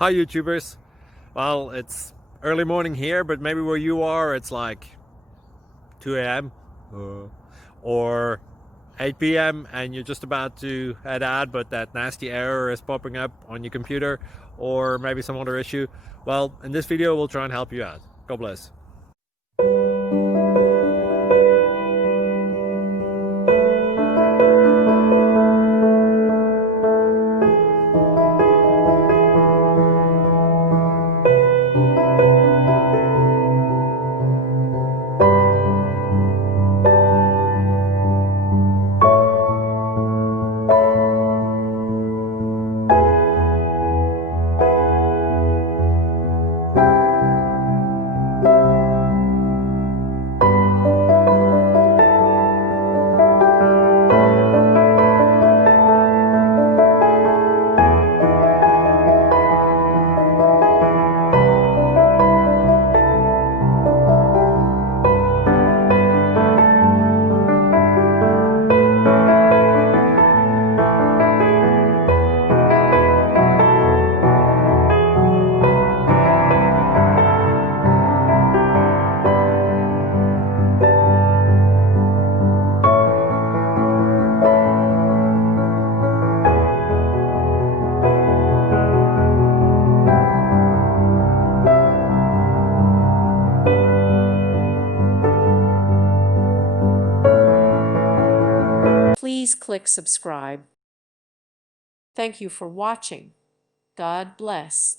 Hi YouTubers. Well, it's early morning here, but maybe where you are it's like 2 a.m. or 8 p.m. and you're just about to head out, but that nasty error is popping up on your computer, or maybe some other issue. Well, in this video we'll try and help you out. God bless. Please click subscribe. Thank you for watching. God bless.